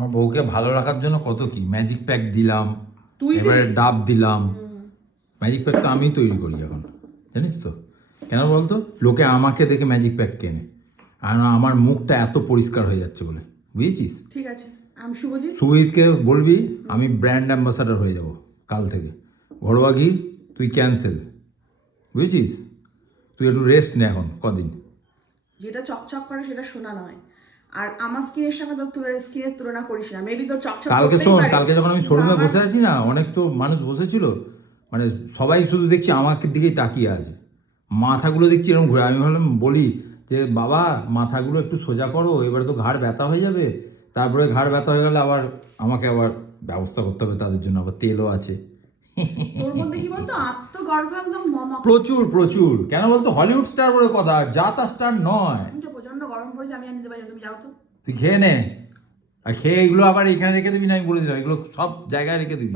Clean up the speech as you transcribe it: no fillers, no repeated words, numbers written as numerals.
আমার বউকে ভালো রাখার জন্য কত কি ম্যাজিক প্যাক দিলাম, তুই এবারে দিবি? ডাব দিলাম। ম্যাজিক প্যাক তো আমি তৈরি করি এখন, জানিস তো। কেন বলতো, লোকে আমাকে দেখে ম্যাজিক প্যাক কেনে, আর আমার মুখটা এত পরিষ্কার হয়ে যাচ্ছে বলে, বুঝেছিস। ঠিক আছে, আমি শুভজিৎ। সুইটকে বলবি আমি ব্র্যান্ড অ্যাম্বাসাডার হয়ে যাব কাল থেকে। ঘরোয়া ঘি তুই ক্যান্সেল, বুঝেছিস। তুই একটু রেস্ট নে এখন কদিন। যেটা চকচক করে সেটা সোনা নয়, আর আমার স্কিনের সঙ্গে তো তোর স্কিনের তুলনা করিস না। মেবি তোর চকচক কালকে করতেই শোন, পারে, কালকে যখন আমি কিন্তু শোরুমে আমার বসে আছি না, অনেক তো মানুষ বসেছিল, মানে সবাই শুধু দেখছি আমাকে দিকেই তাকিয়ে আছে, মাথাগুলো দেখছি এরকম ঘুরে। আমি ভাবলাম বলি যে বাবা মাথাগুলো একটু সোজা করো, এবারে তো ঘাড় ব্যথা হয়ে যাবে, তারপরে ঘাড় ব্যথা হয়ে গেলে আবার আমাকে আবার ব্যবস্থা করতে হবে, তাদের জন্য আবার তেলও আছে। তোর মধ্যে কি বলতো আত্মগর্ভ একদম মম। প্রচুর প্রচুর, কেন বলতো, হলিউড স্টার বলে কথা, যা তা স্টার নয়। প্রচন্ড গরম পড়েছে, আমি আর নিতে পারি না, তুমি যাও তো। তুই খেয়ে নে, আর খেয়ে এগুলো আবার এখানে রেখে দিবি না, আমি বলে দিলাম, এগুলো সব জায়গায় রেখে দিবি,